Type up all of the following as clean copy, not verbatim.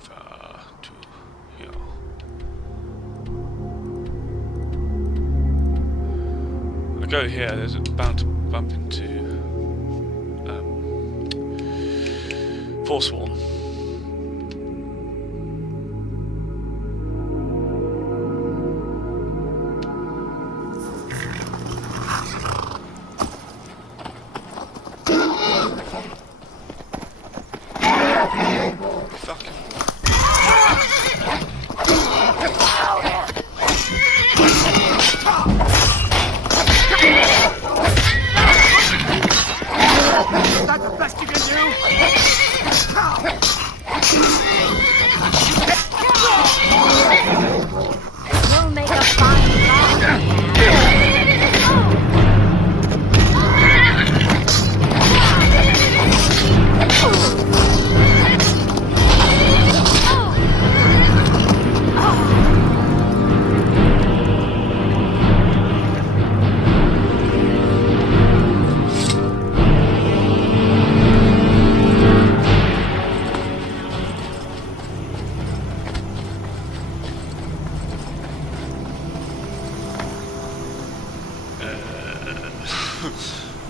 over to here. When I go here, there's bound to bump into Forsworn.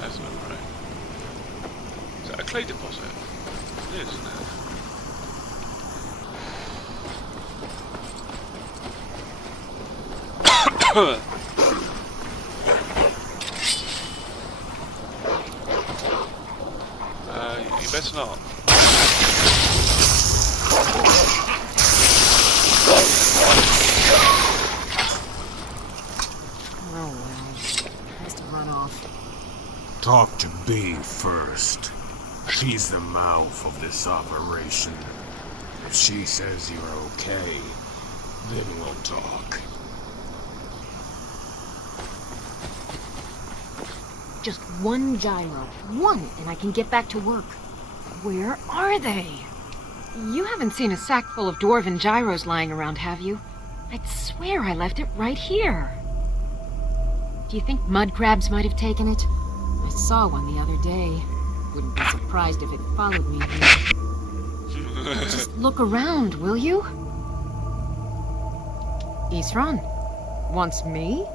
That's not right. Is that a clay deposit? It is, isn't it? You better not. Talk to B first. She's the mouth of this operation. If she says you're okay, then we'll talk. Just one gyro. One, and I can get back to work. Where are they? You haven't seen a sack full of dwarven gyros lying around, have you? I'd swear I left it right here. Do you think mud crabs might have taken it? I saw one the other day. Wouldn't be surprised if it followed me here. Just look around, will you? Isran? Wants me?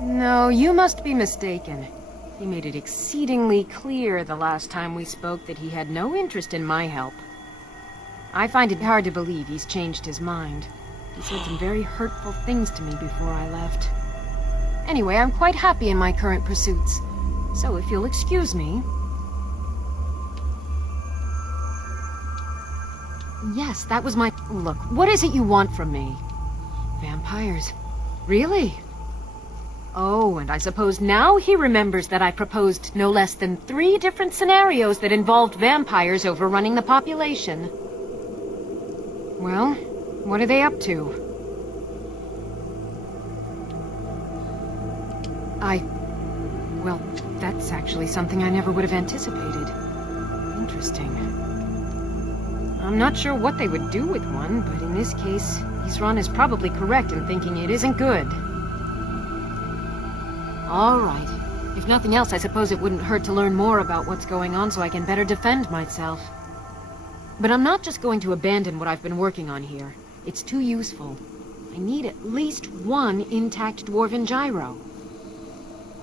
No, you must be mistaken. He made it exceedingly clear the last time we spoke that he had no interest in my help. I find it hard to believe he's changed his mind. He said some very hurtful things to me before I left. Anyway, I'm quite happy in my current pursuits. So if you'll excuse me... Yes, that was my... Look, what is it you want from me? Vampires. Really? Oh, and I suppose now he remembers that I proposed no less than 3 different scenarios that involved vampires overrunning the population. Well, what are they up to? Well, that's actually something I never would have anticipated. Interesting. I'm not sure what they would do with one, but in this case, Isran is probably correct in thinking it isn't good. All right. If nothing else, I suppose it wouldn't hurt to learn more about what's going on so I can better defend myself. But I'm not just going to abandon what I've been working on here. It's too useful. I need at least one intact dwarven gyro.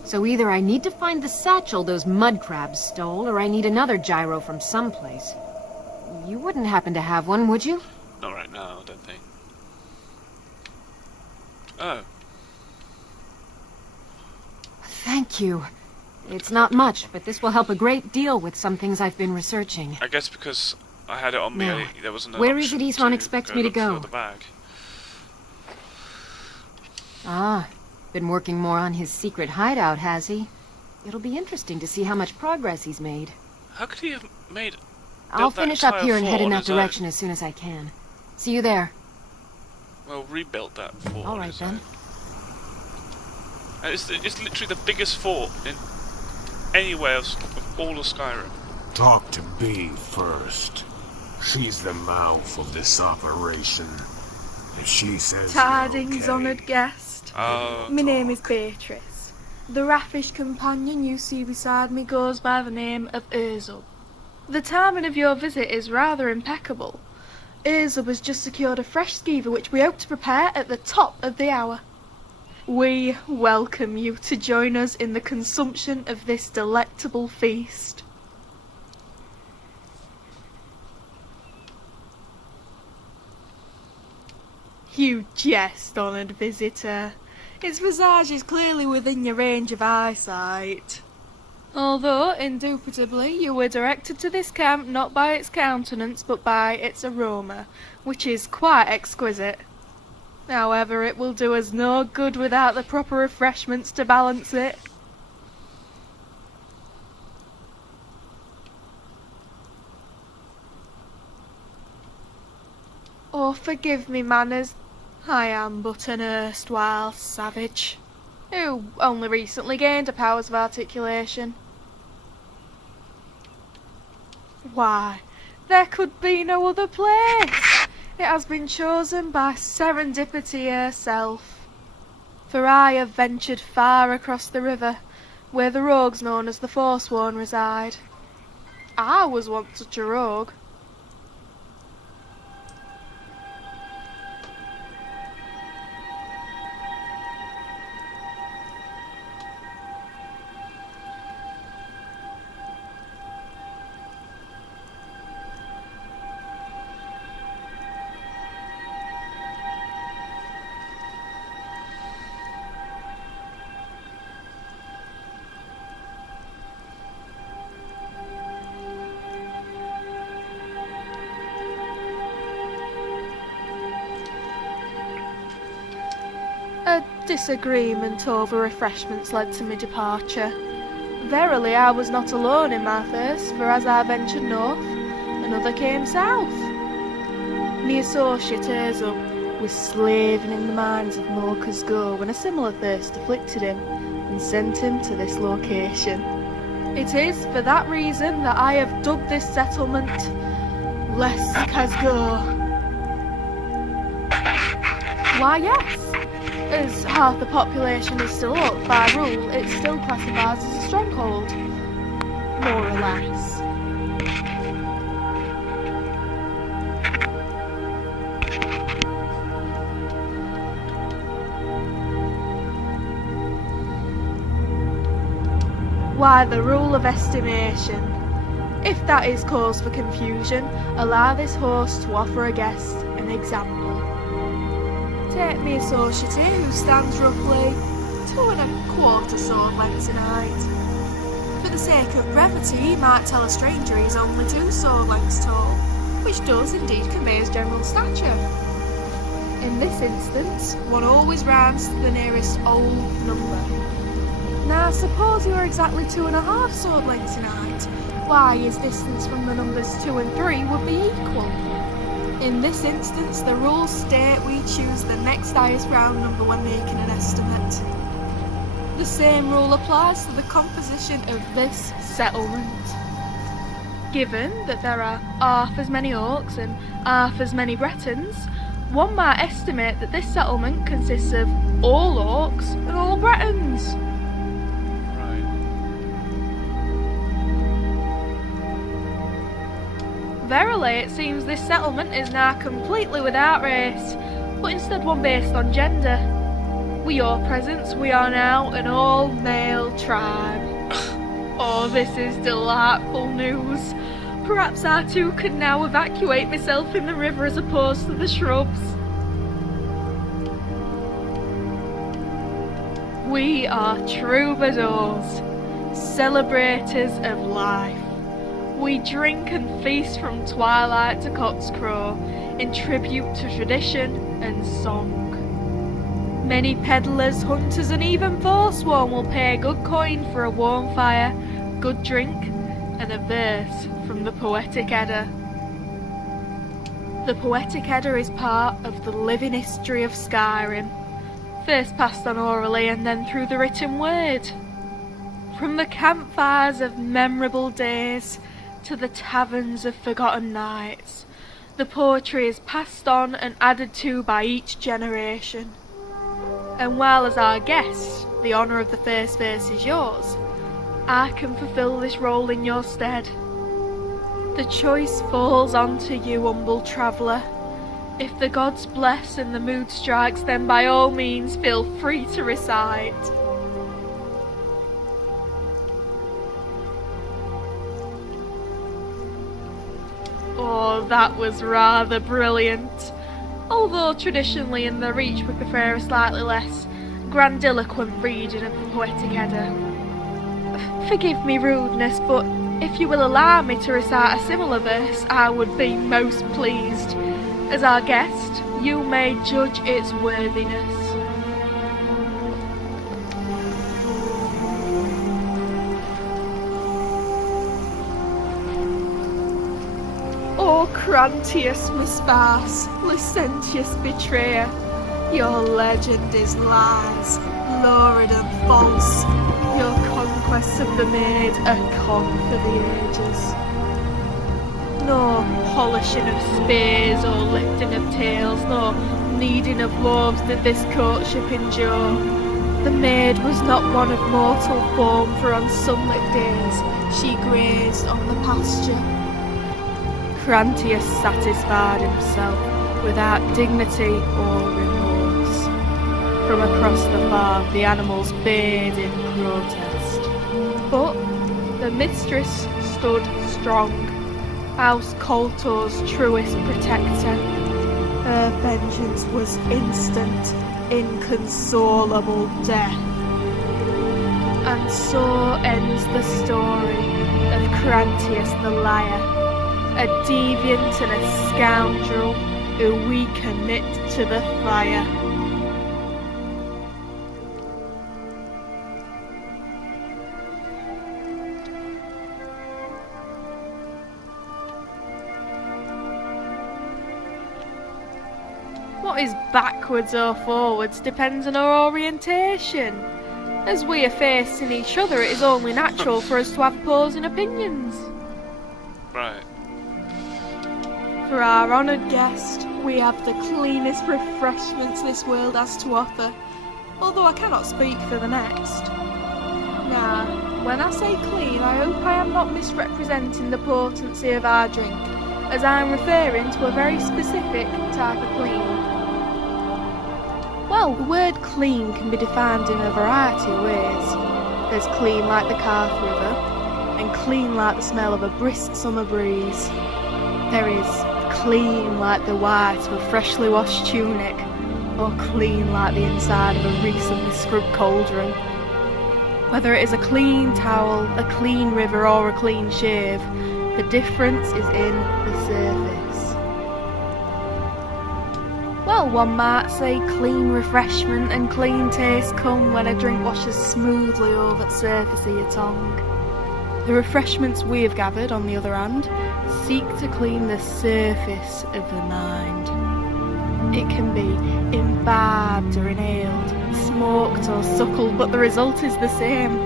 So either I need to find the satchel those mud crabs stole, or I need another gyro from someplace. You wouldn't happen to have one, would you? Not right now, I don't think. Oh. Thank you. It's not much, but this will help a great deal with some things I've been researching. I guess because I had it on me, Now, there wasn't an where is it option Isran to expects me to look go? for the bag. Ah, been working more on his secret hideout, has he? It'll be interesting to see how much progress he's made. How could he have made... I'll built that finish up entire here and head fort in on that his own? direction as soon as I can. See you there. Well, rebuilt that fort. All on right, his then. own. And it's literally the biggest fort in anywhere of all of Skyrim. Talk to B first. She's the mouth of this operation. If she says Tidings, you're okay, honoured guest. My name is Beatrice. The raffish companion you see beside me goes by the name of Urzul. The timing of your visit is rather impeccable. Hazel has just secured a fresh skeever which we hope to prepare at the top of the hour. We welcome you to join us in the consumption of this delectable feast. You jest, honoured visitor. Its visage is clearly within your range of eyesight. Although, indubitably, you were directed to this camp not by its countenance, but by its aroma, which is quite exquisite. However, it will do us no good without the proper refreshments to balance it. Oh, forgive me, manners. I am but an erstwhile savage, who only recently gained a powers of articulation. Why, there could be no other place. It has been chosen by serendipity herself. For I have ventured far across the river, where the rogues known as the Forsworn reside. I was once such a rogue. A disagreement over refreshments led to my departure. Verily, I was not alone in my thirst, for as I ventured north, another came south. My associate Hazel was slaving in the mines of Mocha's Go when a similar thirst afflicted him and sent him to this location. It is for that reason that I have dubbed this settlement Lesca's Go. Why, yes. As half the population is still up, by rule, it still classifies as a stronghold. More or less. Why, the rule of estimation. If that is cause for confusion, allow this host to offer a guest an example. Take me associate here, who stands roughly 2¼ sword lengths in height. For the sake of brevity, he might tell a stranger he's only 2 sword lengths tall, which does indeed convey his general stature. In this instance, one always rounds to the nearest old number. Now suppose you are exactly 2½ sword lengths in height, why his distance from the numbers 2 and 3 would be equal. In this instance, the rules state we choose the next highest round number when making an estimate. The same rule applies to the composition of this settlement. Given that there are half as many orcs and half as many Bretons, one might estimate that this settlement consists of all orcs and all Bretons. Verily, it seems this settlement is now completely without race, but instead one based on gender. With your presence, we are now an all-male tribe. Oh, this is delightful news. Perhaps I too can now evacuate myself in the river as opposed to the shrubs. We are troubadours, celebrators of life. We drink and feast from twilight to cock's crow, in tribute to tradition and song. Many peddlers, hunters and even forsworn will pay good coin for a warm fire, good drink and a verse from the Poetic Edda. The Poetic Edda is part of the living history of Skyrim, first passed on orally and then through the written word. From the campfires of memorable days to the taverns of forgotten nights, the poetry is passed on and added to by each generation. And while as our guest, the honour of the first verse is yours, I can fulfil this role in your stead. The choice falls onto you, humble traveller. If the gods bless and the mood strikes, then by all means feel free to recite. Oh, that was rather brilliant. Although traditionally in the Reach we prefer a slightly less grandiloquent reading of the poetic Edda. Forgive me rudeness, but if you will allow me to recite a similar verse, I would be most pleased. As our guest, you may judge its worthiness. O Crantius misparse, licentious betrayer, your legend is lies, lurid and false, your conquests of the maid a con for the ages. No polishing of spears or lifting of tails, no kneading of loaves did this courtship endure. The maid was not one of mortal form, for on sunlit days she grazed on the pasture. Crantius satisfied himself without dignity or remorse. From across the farm the animals bayed in protest. But the mistress stood strong, House Koltor's truest protector. Her vengeance was instant, inconsolable death. And so ends the story of Crantius the liar, a deviant and a scoundrel who we commit to the fire. What is backwards or forwards depends on our orientation. As we are facing each other, it is only natural for us to have opposing opinions. Right. For our honoured guest, we have the cleanest refreshments this world has to offer, although I cannot speak for the next. Now, when I say clean, I hope I am not misrepresenting the potency of our drink, as I am referring to a very specific type of clean. Well, the word clean can be defined in a variety of ways. There's clean like the Carth River, and clean like the smell of a brisk summer breeze. There is clean like the white of a freshly washed tunic, or clean like the inside of a recently scrubbed cauldron. Whether it is a clean towel, a clean river, or a clean shave, the difference is in the surface. Well, one might say clean refreshment and clean taste come when a drink washes smoothly over the surface of your tongue. The refreshments we have gathered, on the other hand, seek to clean the surface of the mind. It can be imbibed or inhaled, smoked or suckled, but the result is the same: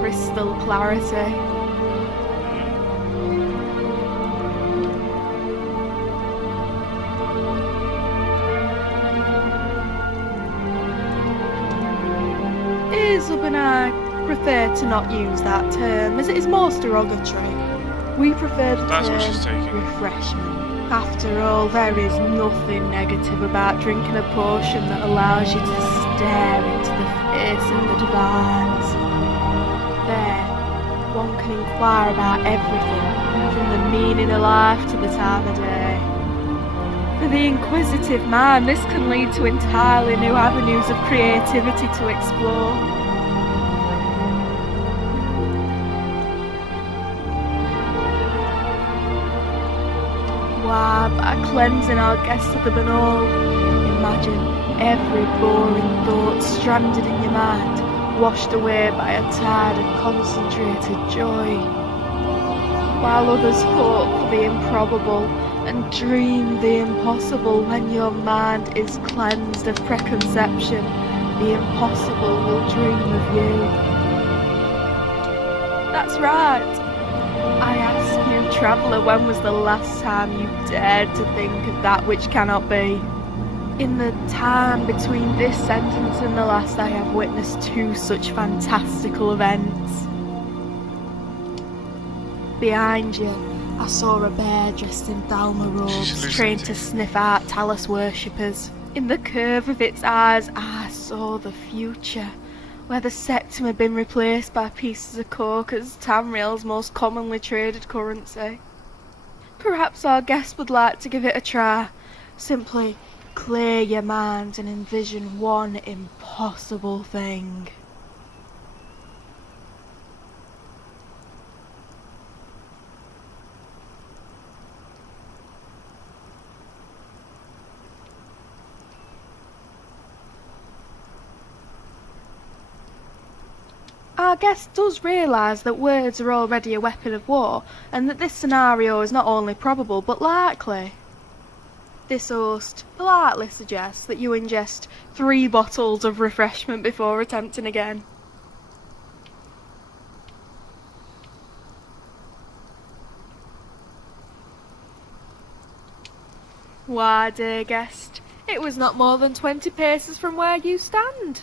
crystal clarity. Isab and I prefer to not use that term, as it is most derogatory. We prefer the That's what she's term taking. refreshment. After all, there is nothing negative about drinking a potion that allows you to stare into the face of the divines. There, one can inquire about everything, from the meaning of life to the time of day. For the inquisitive mind, this can lead to entirely new avenues of creativity to explore. Why, by cleansing our guests of the banal, imagine every boring thought stranded in your mind, washed away by a tide of concentrated joy. While others hope for the improbable and dream the impossible, when your mind is cleansed of preconception, the impossible will dream of you. That's right. I ask you, traveller, when was the last time you dared to think of that which cannot be? In the time between this sentence and the last, I have witnessed two such fantastical events. Behind you, I saw a bear dressed in Thalma robes, trained to sniff out Talus worshippers. In the curve of its eyes, I saw the future, where the septum had been replaced by pieces of coke as Tamriel's most commonly traded currency. Perhaps our guest would like to give it a try. Simply clear your mind and envision one impossible thing. Our guest does realise that words are already a weapon of war, and that this scenario is not only probable but likely. This host politely suggests that you ingest 3 bottles of refreshment before attempting again. Why, dear guest, it was not more than 20 paces from where you stand.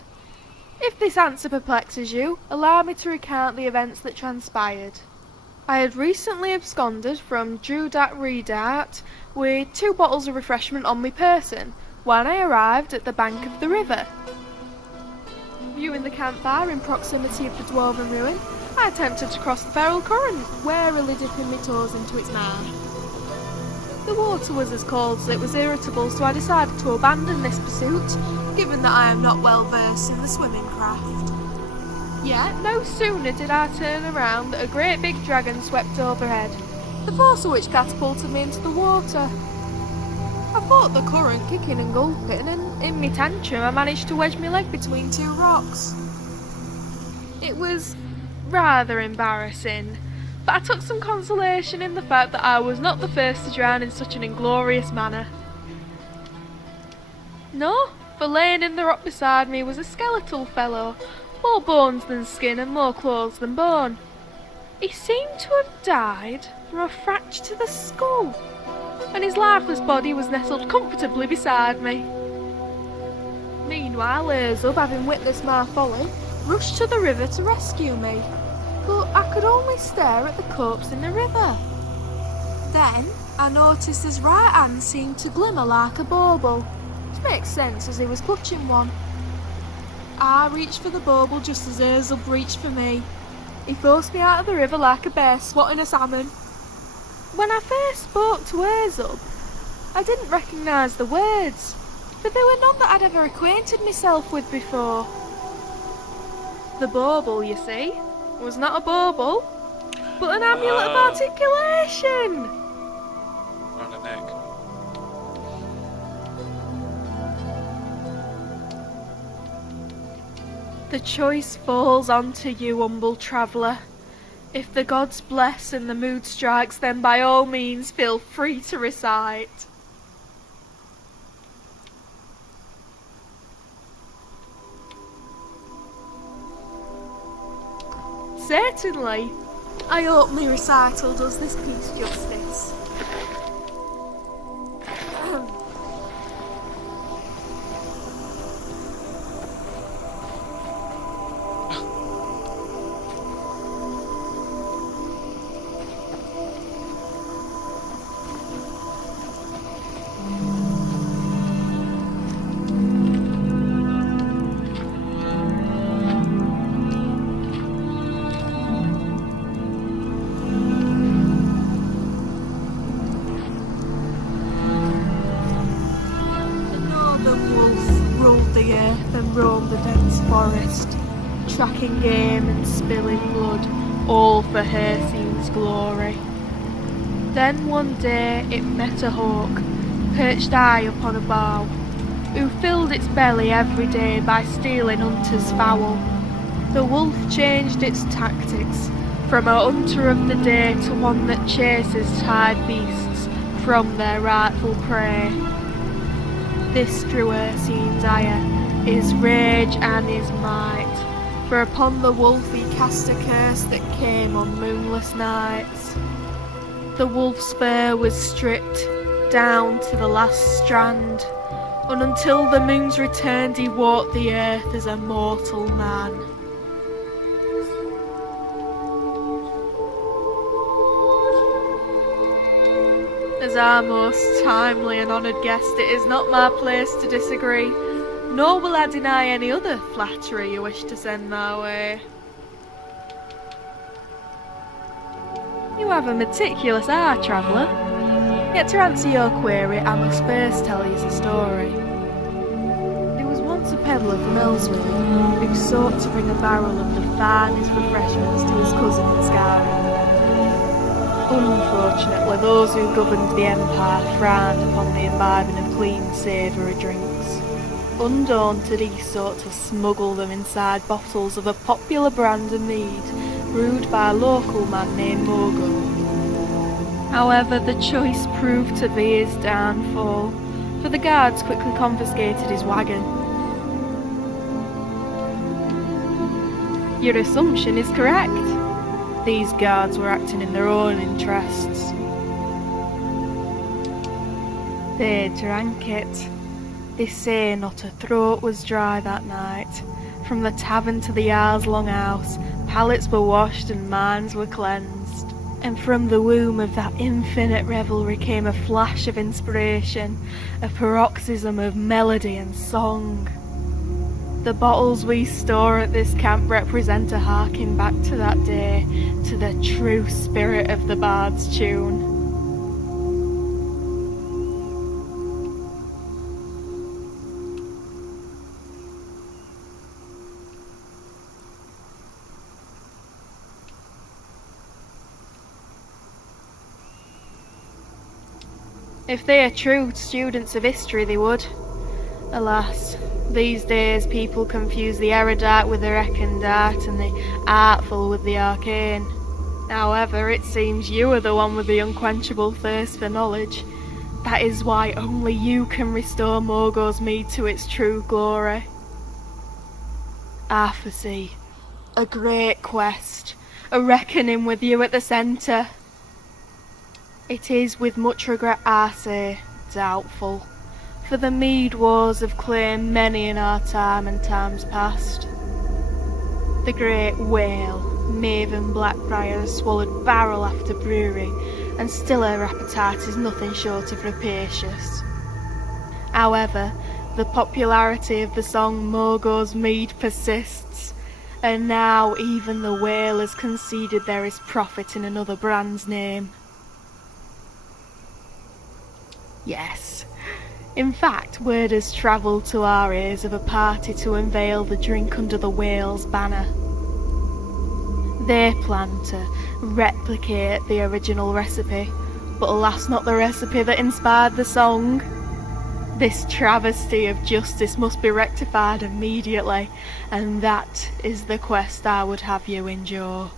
If this answer perplexes you, allow me to recount the events that transpired. I had recently absconded from Drudat Redat with 2 bottles of refreshment on my person when I arrived at the bank of the river. Viewing the campfire in proximity of the dwarven ruin, I attempted to cross the feral current, warily dipping my toes into its mouth. The water was as cold as it was irritable, so I decided to abandon this pursuit, given that I am not well versed in the swimming craft. Yet, no sooner did I turn around than a great big dragon swept overhead, the force of which catapulted me into the water. I fought the current, kicking and gulping, and in my tantrum I managed to wedge my leg between 2 rocks. It was rather embarrassing, but I took some consolation in the fact that I was not the first to drown in such an inglorious manner. No, for laying in the rock beside me was a skeletal fellow, more bones than skin and more clothes than bone. He seemed to have died from a fracture to the skull, and his lifeless body was nestled comfortably beside me. Meanwhile, Urzub, having witnessed my folly, rushed to the river to rescue me, but I could only stare at the corpse in the river. Then I noticed his right hand seemed to glimmer like a bauble, which makes sense as he was clutching one. I reached for the bauble just as Urzub reached for me. He forced me out of the river like a bear swatting a salmon. When I first spoke to Urzub, I didn't recognise the words, but they were none that I'd ever acquainted myself with before. The bauble, you see, was not a bauble, but an amulet of articulation. Around the neck. The choice falls onto you, humble traveller. If the gods bless and the mood strikes, then by all means feel free to recite. Certainly. I hope my recital does this piece justice. The earth and roamed the dense forest, tracking game and spilling blood, all for Hersene's glory. Then one day it met a hawk, perched high upon a bough, who filled its belly every day by stealing hunters' fowl. The wolf changed its tactics, from a hunter of the day to one that chases tired beasts from their rightful prey. This drew Hersene's ire, his rage and his might, for upon the wolf he cast a curse that came on moonless nights. The wolf's fur was stripped down to the last strand, and until the moon's returned he walked the earth as a mortal man. As our most timely and honoured guest, it is not my place to disagree, nor will I deny any other flattery you wish to send my way. You have a meticulous eye, traveller. Yet to answer your query, I must first tell you a story. There was once a peddler from elsewhere who sought to bring a barrel of the finest refreshments to his cousin in Skyrim. Unfortunately, those who governed the Empire frowned upon the imbibing of clean, savoury drinks. Undaunted, he sought to smuggle them inside bottles of a popular brand of mead brewed by a local man named Morgan. However, the choice proved to be his downfall, for the guards quickly confiscated his wagon. Your assumption is correct. These guards were acting in their own interests. They drank it. They say not a throat was dry that night. From the tavern to the Jarl's long house, palates were washed and minds were cleansed. And from the womb of that infinite revelry came a flash of inspiration, a paroxysm of melody and song. The bottles we store at this camp represent a harking back to that day, to the true spirit of the bard's tune. If they are true students of history, they would. Alas, these days people confuse the erudite with the recondite and the artful with the arcane. However, it seems you are the one with the unquenchable thirst for knowledge. That is why only you can restore Morgoth's mead to its true glory. I foresee a great quest, a reckoning with you at the centre. It is with much regret I say, doubtful, for the mead wars have claimed many in our time and times past. The great whale, Maven Blackbriar, has swallowed barrel after brewery, and still her appetite is nothing short of rapacious. However, the popularity of the song Morgoth's Mead persists, and now even the whale has conceded there is profit in another brand's name. Yes. In fact, word has travelled to our ears of a party to unveil the drink under the whale's banner. They plan to replicate the original recipe, but alas, not the recipe that inspired the song. This travesty of justice must be rectified immediately, and that is the quest I would have you endure.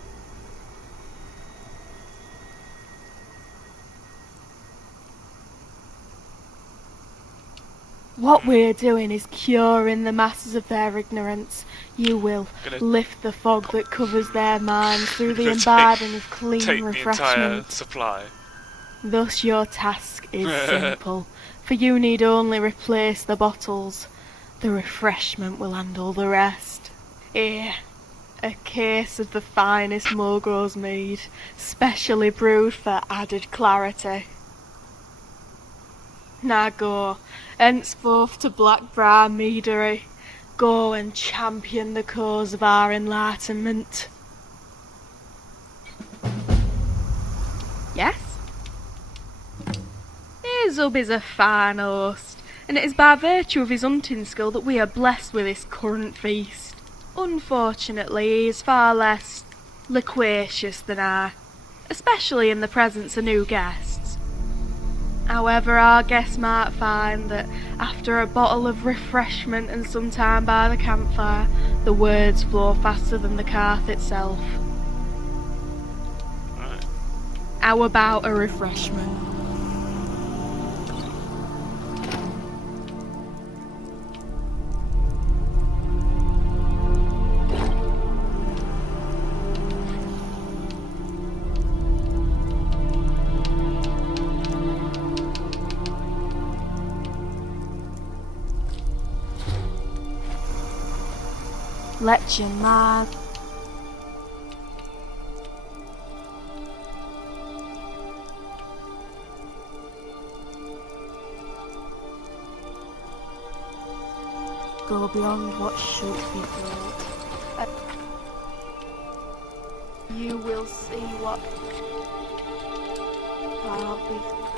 What we're doing is curing the masses of their ignorance. You will lift the fog that covers their minds through the imbibing of clean take refreshment. the entire supply. Thus your task is simple, for you need only replace the bottles. The refreshment will handle the rest. Here, a case of the finest Morgoth's mead, specially brewed for added clarity. Now go, henceforth to Blackbriar Meadery. Go and champion the cause of our enlightenment. Yes? Azub is a fine host, and it is by virtue of his hunting skill that we are blessed with this current feast. Unfortunately, he is far less loquacious than I, especially in the presence of new guests. However, our guests might find that after a bottle of refreshment and some time by the campfire, the words flow faster than the cart itself. Right. How about a refreshment? Let your mind go beyond what should be thought. You will see what can't be thought.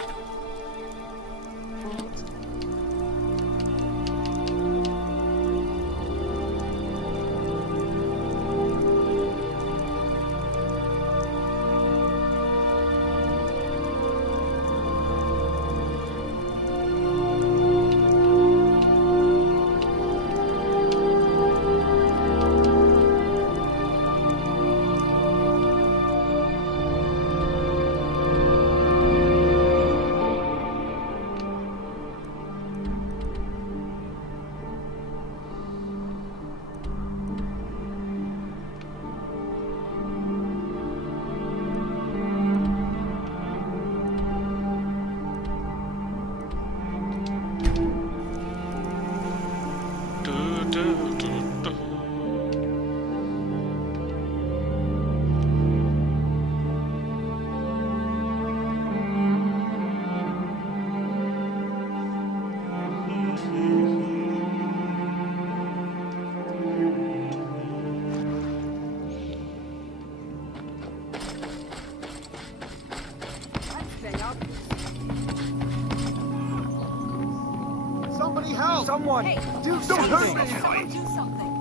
Somebody help! Someone! Hey, do something! something! Do something!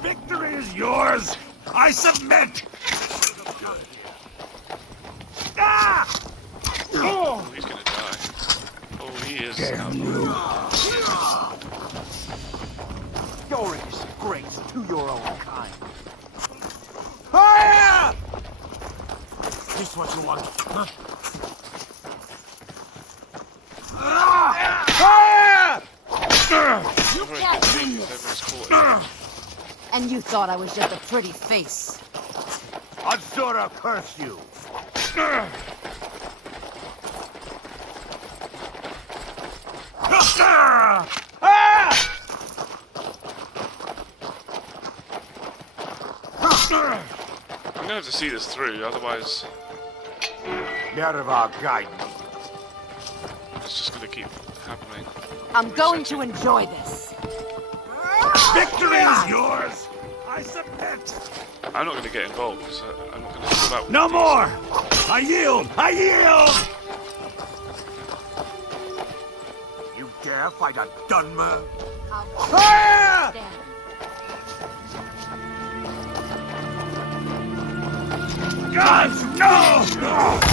Victory is yours! I submit! Ah! Oh, he's gonna die. Oh, he is. Damn you! Your disgrace to your own kind. Fire! This what you want, huh? Fire! You can't win this! And you thought I was just a pretty face. I'd sort of curse you. I'm gonna have to see this through, otherwise Out of our guidance. it's just gonna keep happening. I'm going to enjoy this. Victory is yours! I submit! I'm not gonna get involved because I'm not gonna talk about. No more! I yield! I yield! You dare fight a Dunmer? Fire! Stand. Gods, no!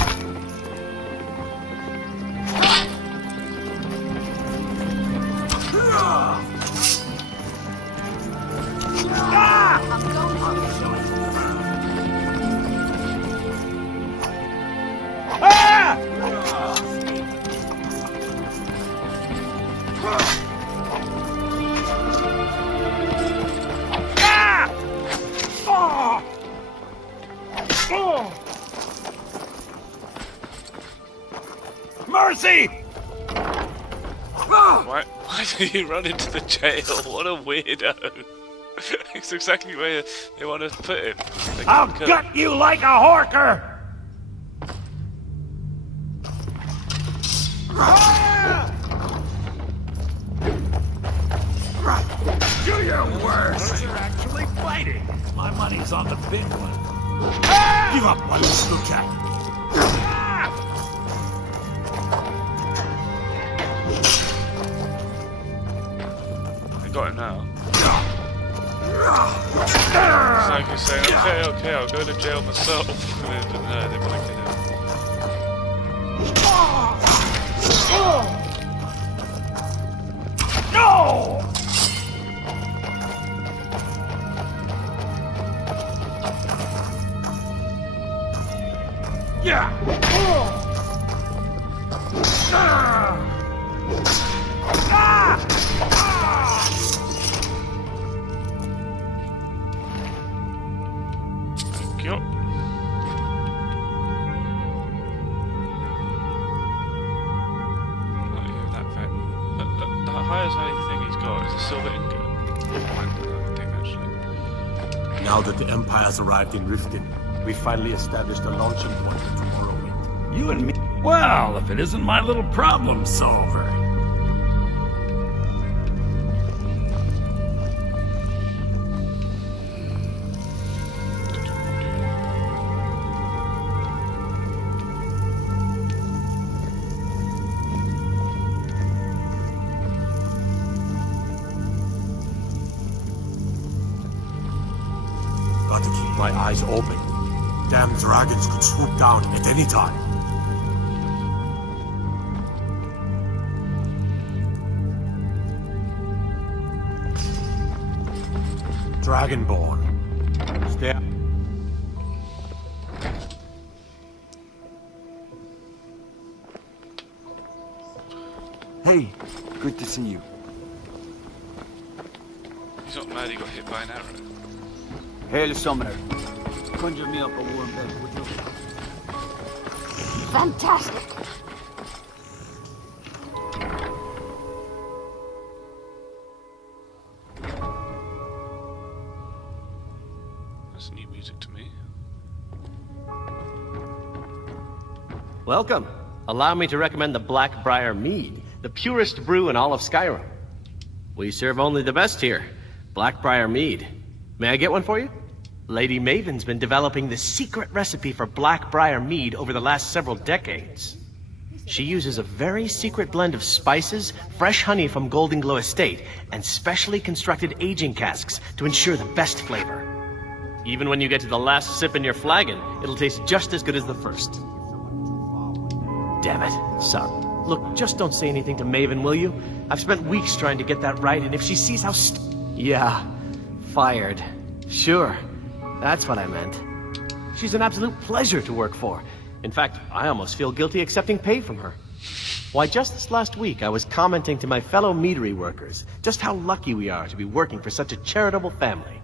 I'm going to enjoy this. Mercy! Why did he run into the jail? What a weirdo! It's exactly where they want to put him. They I'll can't kill him. gut you like a horker! Do your worst! You're actually fighting! My money's on the big one. Give up, my little cat! They got him now. It's like he's saying, okay, I'll go to jail myself. But no, they want to kill him. No! Yeah! Thank you. Not even that bad. The highest value thing he's got is a silver ingot. I think actually. Now that the Empire's arrived in Riften, we finally established a launching point for Tomorrowland. You and me? Well, if it isn't my little problem solver. my eyes open. Damn dragons could swoop down at any time. Dragonborn. Stay. Hey, good to see you. He's not mad he got hit by an arrow. Hail Summoner. Conjure me up a warm bed, would you? Fantastic! That's new music to me. Welcome. Allow me to recommend the Blackbriar Mead, the purest brew in all of Skyrim. We serve only the best here. Blackbriar Mead. May I get one for you? Lady Maven's been developing the secret recipe for Blackbriar Mead over the last several decades. She uses a very secret blend of spices, fresh honey from Golden Glow Estate, and specially constructed aging casks to ensure the best flavor. Even when you get to the last sip in your flagon, it'll taste just as good as the first. Damn it, son. Look, just don't say anything to Maven, will you? I've spent weeks trying to get that right, and if she sees how Yeah, fired. Sure, that's what I meant. She's an absolute pleasure to work for. In fact, I almost feel guilty accepting pay from her. Why, just this last week, I was commenting to my fellow meadery workers just how lucky we are to be working for such a charitable family.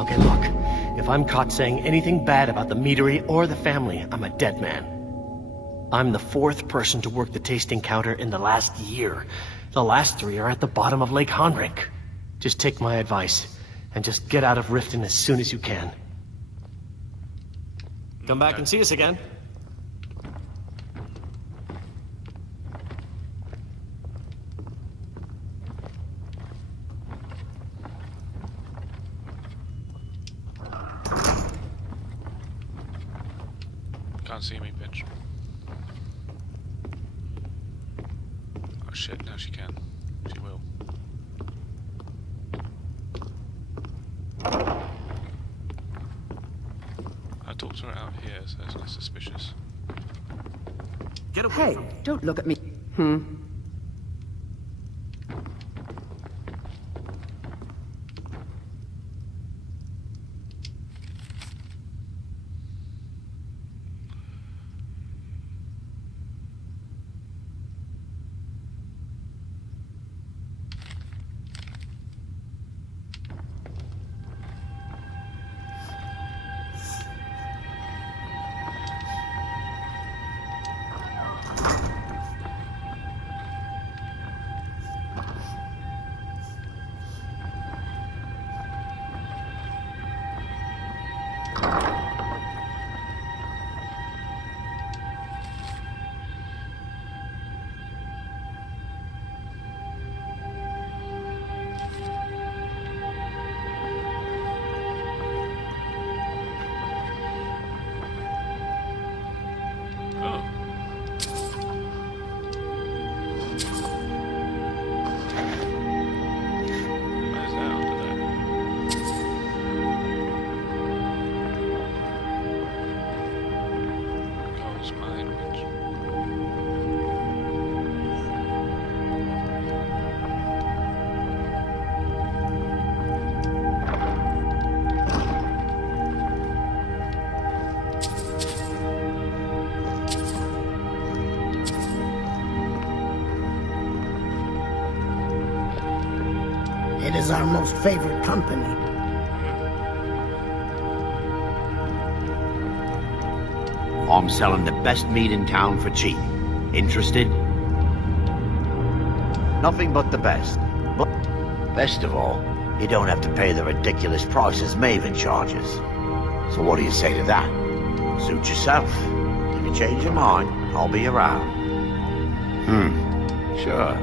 Okay, look. If I'm caught saying anything bad about the meadery or the family, I'm a dead man. I'm the 4th person to work the tasting counter in the last year. The last 3 are at the bottom of Lake Honrink. Just take my advice, and just get out of Riften as soon as you can. Come back and see us again. Can't see me, bitch. Oh shit, now she can. She will. I talked to her out here, so it's not suspicious. Get away Hey, from me. don't look at me. Oh. Where's that under there? Coal's mine, bitch. It is our most favorite company. I'm selling the best meat in town for cheap. Interested? Nothing but the best. But best of all, you don't have to pay the ridiculous prices Maven charges. So what do you say to that? Suit yourself. If you change your mind, I'll be around. Sure.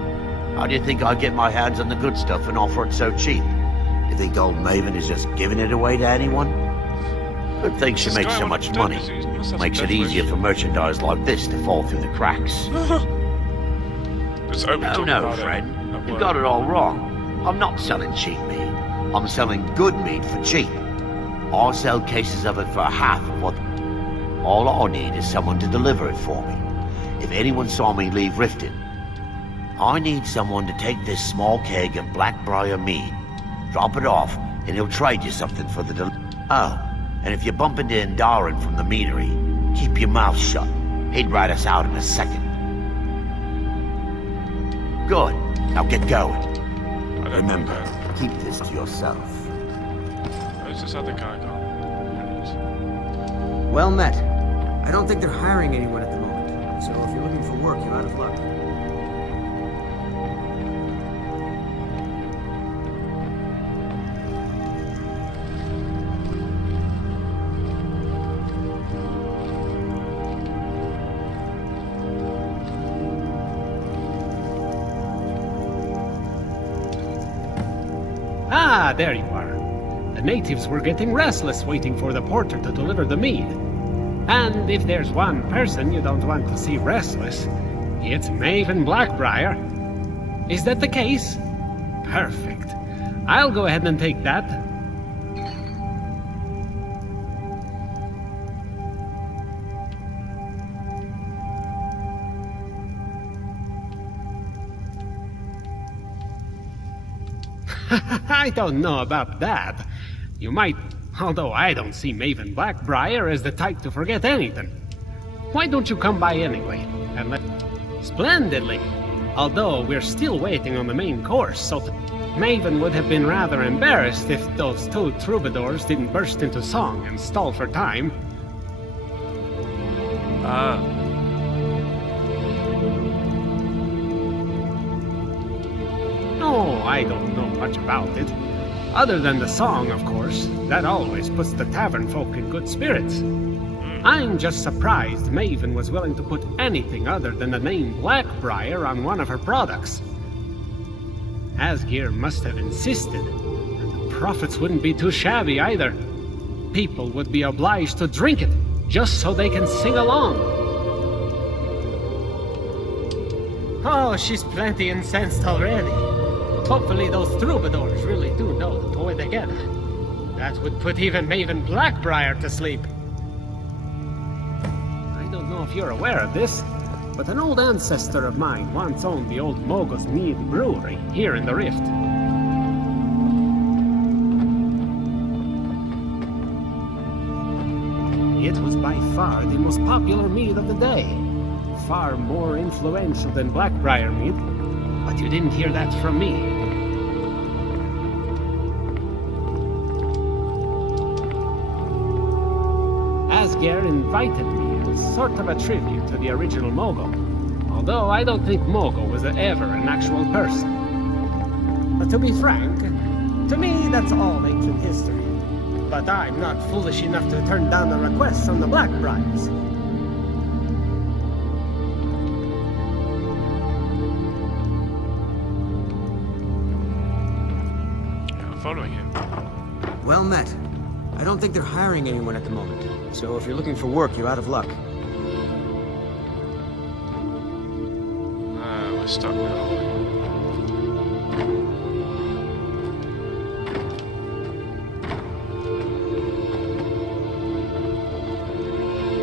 How do you think I get my hands on the good stuff and offer it so cheap? You think old Maven is just giving it away to anyone? Good thing she makes so much money. Makes it easier for merchandise like this to fall through the cracks. Just open No, talking no, about it friend. at You work. got it all wrong. I'm not selling cheap meat. I'm selling good meat for cheap. I'll sell cases of it for half of what... All I need is someone to deliver it for me. If anyone saw me leave Riften, I need someone to take this small keg of Blackbriar mead, drop it off, and he'll trade you something for the Oh, and if you bump into Indarin from the meadery, keep your mouth shut. He'd write us out in a second. Good. Now get going. Remember, keep this to yourself. Who's this other guy gone? Well met. I don't think they're hiring anyone at the moment, so if you're looking for work, you're out of luck. Ah, there you are. The natives were getting restless waiting for the porter to deliver the mead. And if there's one person you don't want to see restless, it's Maven Blackbriar. Is that the case? Perfect. I'll go ahead and take that. I don't know about that. You might, although I don't see Maven Blackbriar as the type to forget anything. Why don't you come by anyway, and let... Splendidly! Although we're still waiting on the main course, so Maven would have been rather embarrassed if those two troubadours didn't burst into song and stall for time. Oh, I don't know much about it. Other than the song, of course. That always puts the tavern folk in good spirits. I'm just surprised Maven was willing to put anything other than the name Blackbriar on one of her products. Asgeir must have insisted, and the profits wouldn't be too shabby either. People would be obliged to drink it, just so they can sing along. Oh, she's plenty incensed already. Hopefully those troubadours really do know the poetic Edda. That would put even Maven Blackbriar to sleep. I don't know if you're aware of this, but an old ancestor of mine once owned the old Mogul's Mead Brewery here in the Rift. It was by far the most popular mead of the day. Far more influential than Blackbriar mead, but you didn't hear that from me. Asgeir invited me as sort of a tribute to the original Mogul, although I don't think Mogul was ever an actual person. But to be frank, to me that's all ancient history. But I'm not foolish enough to turn down a request from the Blackbriars. Following him. Well met. I don't think they're hiring anyone at the moment, so if you're looking for work, you're out of luck. We're stuck now.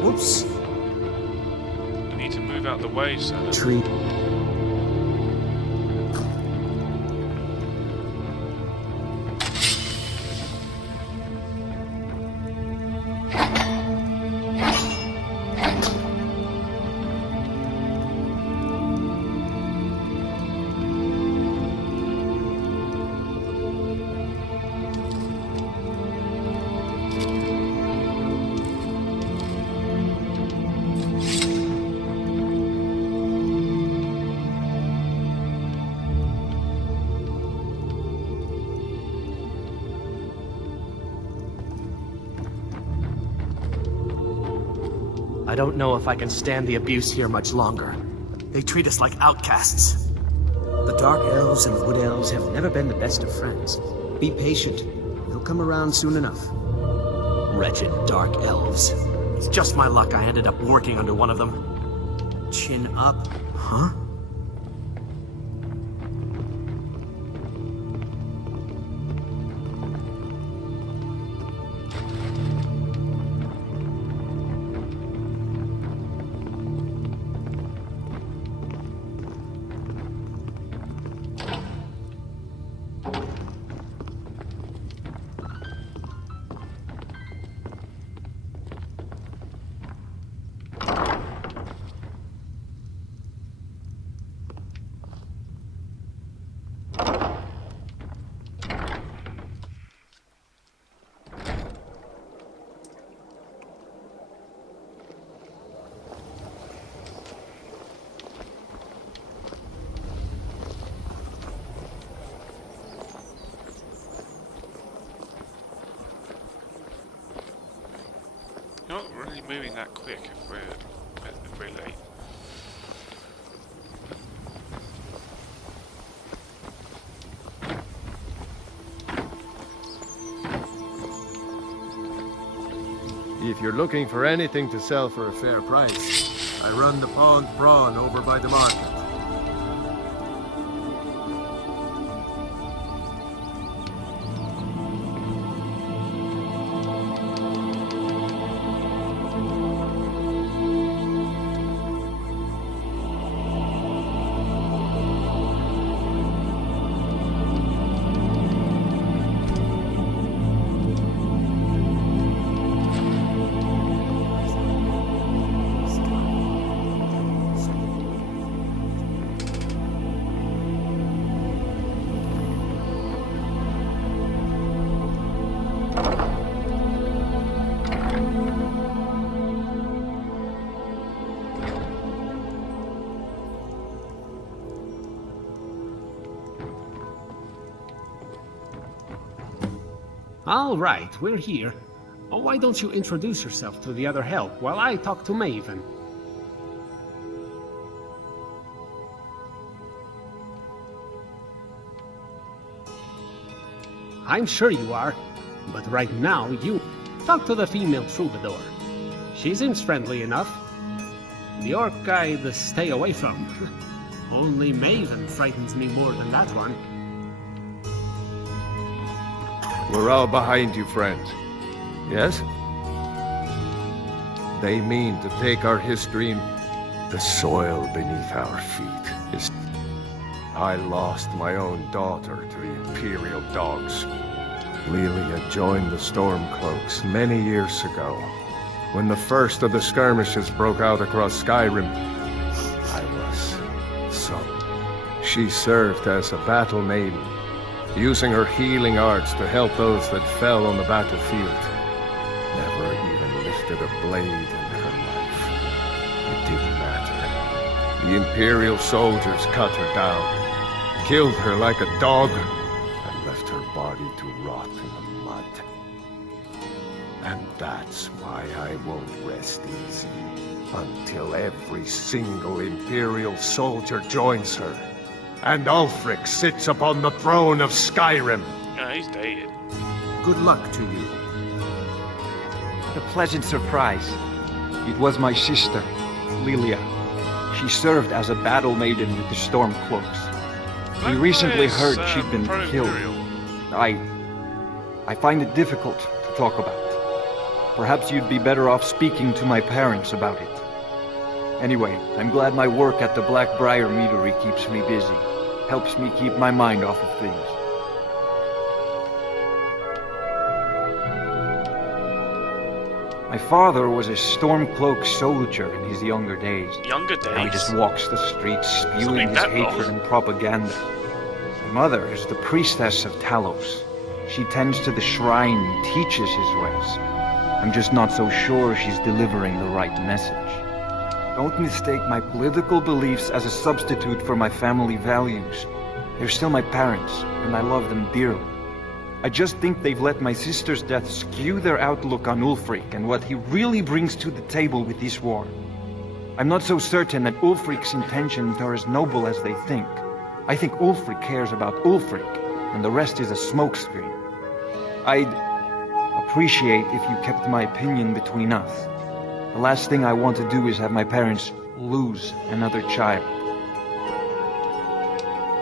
Whoops. You need to move out the way, sir. Tree. I don't know if I can stand the abuse here much longer. They treat us like outcasts. The Dark Elves and the Wood Elves have never been the best of friends. Be patient. They'll come around soon enough. Wretched Dark Elves. It's just my luck I ended up working under one of them. Chin up. Huh? not really moving that quick if we're late. If you're looking for anything to sell for a fair price, I run the pawned prawn over by the market. All right, we're here. Oh, why don't you introduce yourself to the other help while I talk to Maven? I'm sure you are, but right now you talk to the female troubadour. She seems friendly enough. The orc I'd stay away from. Only Maven frightens me more than that one. We're all behind you, friends. Yes? They mean to take our history and the soil beneath our feet. I lost my own daughter to the Imperial dogs. Lilia joined the Stormcloaks many years ago, when the first of the skirmishes broke out across Skyrim. I was son. She served as a battle maiden, using her healing arts to help those that fell on the battlefield. Never even lifted a blade in her life. It didn't matter. The Imperial soldiers cut her down, killed her like a dog, and left her body to rot in the mud. And that's why I won't rest easy until every single Imperial soldier joins her. And Ulfric sits upon the throne of Skyrim. No, he's dead. Good luck to you. A pleasant surprise. It was my sister, Lilia. She served as a battle maiden with the Stormcloaks. We recently heard she'd been killed. I find it difficult to talk about. Perhaps you'd be better off speaking to my parents about it. Anyway, I'm glad my work at the Blackbriar Meadery keeps me busy. Helps me keep my mind off of things. My father was a Stormcloak soldier in his younger days. Younger days? Now he just walks the streets spewing his hatred and propaganda. My mother is the priestess of Talos. She tends to the shrine and teaches his ways. I'm just not so sure she's delivering the right message. Don't mistake my political beliefs as a substitute for my family values. They're still my parents, and I love them dearly. I just think they've let my sister's death skew their outlook on Ulfric and what he really brings to the table with this war. I'm not so certain that Ulfric's intentions are as noble as they think. I think Ulfric cares about Ulfric, and the rest is a smokescreen. I'd appreciate if you kept my opinion between us. The last thing I want to do is have my parents lose another child.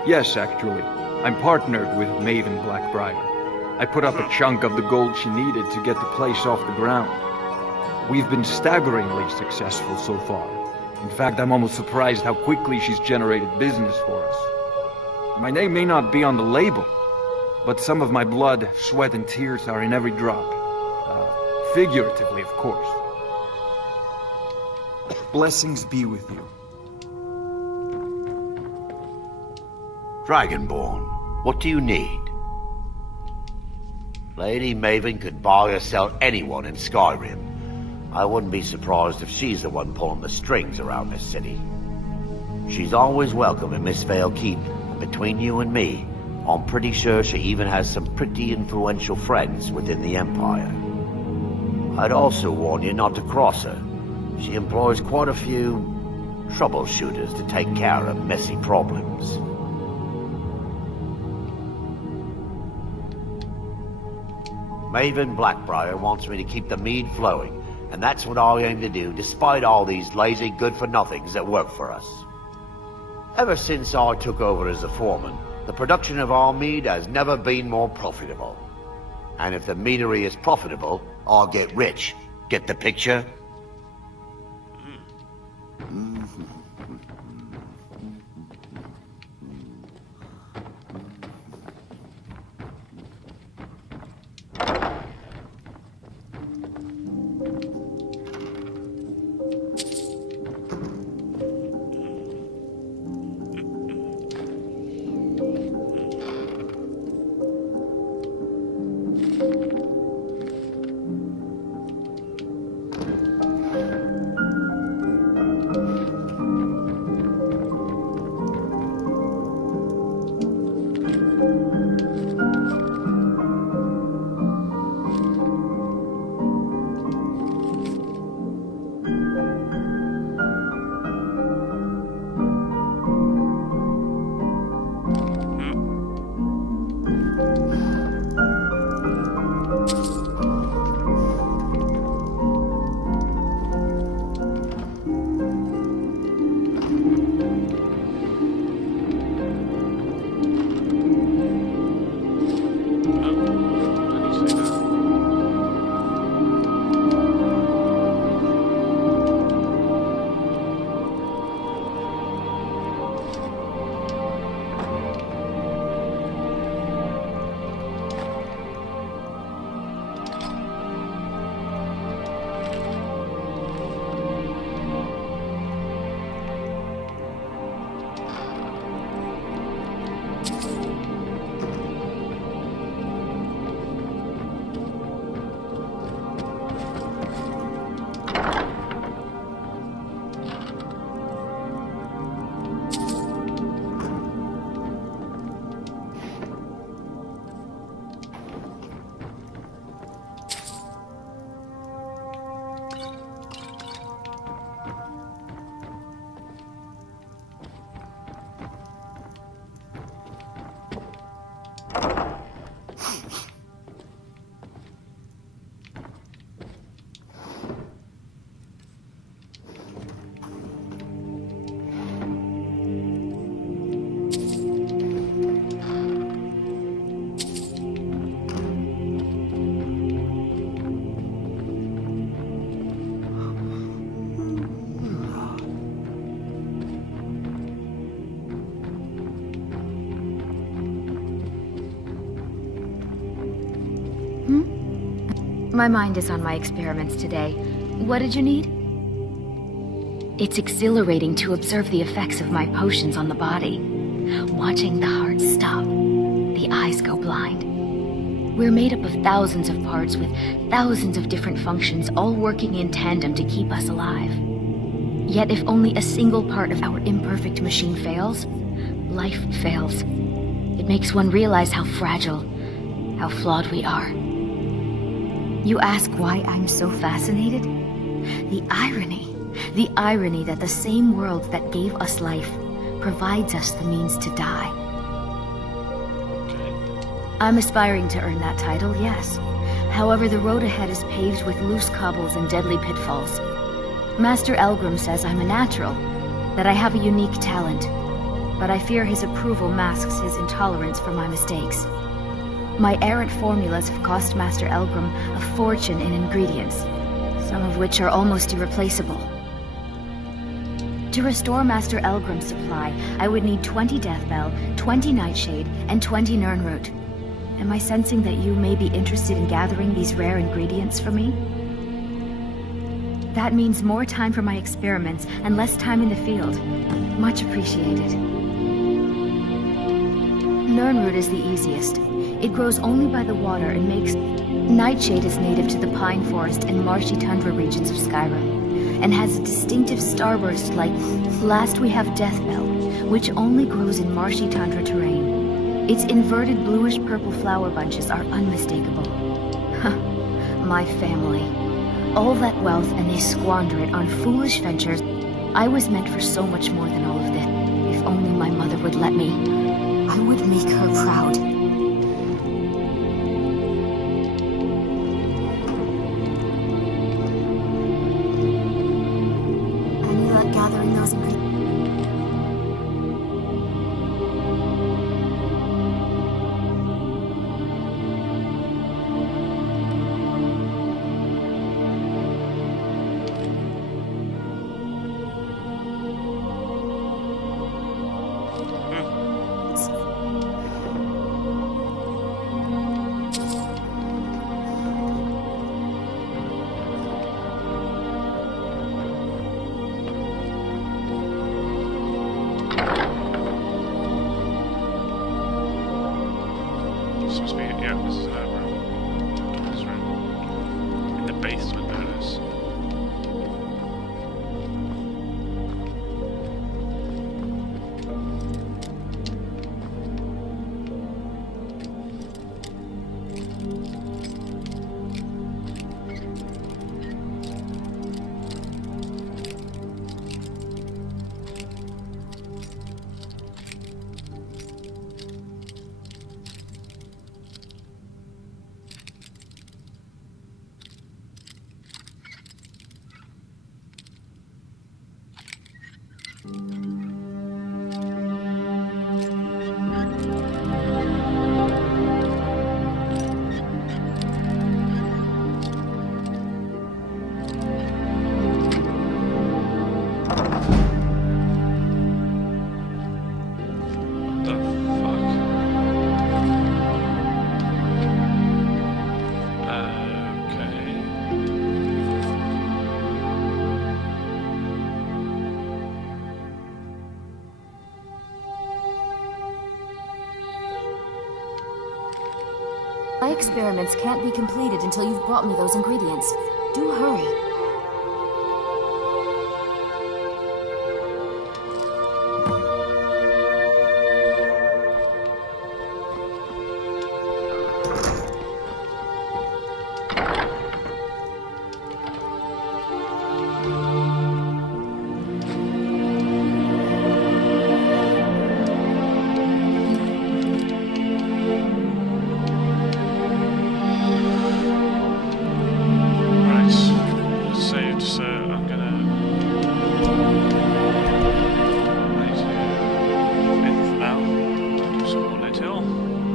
Yes, actually. I'm partnered with Maven Blackbriar. I put up a chunk of the gold she needed to get the place off the ground. We've been staggeringly successful so far. In fact, I'm almost surprised how quickly she's generated business for us. My name may not be on the label, but some of my blood, sweat, and tears are in every drop. Figuratively, of course. Blessings be with you. Dragonborn, what do you need? Lady Maven could buy or sell anyone in Skyrim. I wouldn't be surprised if she's the one pulling the strings around this city. She's always welcome in Mistveil Keep, and between you and me, I'm pretty sure she even has some pretty influential friends within the Empire. I'd also warn you not to cross her. She employs quite a few troubleshooters to take care of messy problems. Maven Blackbriar wants me to keep the mead flowing, and that's what I aim to do despite all these lazy good-for-nothings that work for us. Ever since I took over as a foreman, the production of our mead has never been more profitable. And if the meadery is profitable, I'll get rich. Get the picture? My mind is on my experiments today. What did you need? It's exhilarating to observe the effects of my potions on the body. Watching the heart stop, the eyes go blind. We're made up of thousands of parts with thousands of different functions, all working in tandem to keep us alive. Yet if only a single part of our imperfect machine fails, life fails. It makes one realize how fragile, how flawed we are. You ask why I'm so fascinated? The irony that the same world that gave us life provides us the means to die. I'm aspiring to earn that title, yes. However, the road ahead is paved with loose cobbles and deadly pitfalls. Master Elgrim says I'm a natural, that I have a unique talent, but I fear his approval masks his intolerance for my mistakes. My errant formulas have cost Master Elgrim a fortune in ingredients, some of which are almost irreplaceable. To restore Master Elgrim's supply, I would need 20 Deathbell, 20 Nightshade, and 20 Nirnroot. Am I sensing that you may be interested in gathering these rare ingredients for me? That means more time for my experiments and less time in the field. Much appreciated. Nirnroot is the easiest. It grows only by the water and makes... Nightshade is native to the pine forest and marshy tundra regions of Skyrim, and has a distinctive starburst like... Last we have Deathbell, which only grows in marshy tundra terrain. Its inverted bluish-purple flower bunches are unmistakable. My family. all that wealth and they squander it on foolish ventures. I was meant for so much more than all of this. If only my mother would let me, I would make her proud. Any luck gathering those ingredients? This must be, yeah, this is her room. This room. In the basement, that is. My experiments can't be completed until you've brought me those ingredients. Do hurry.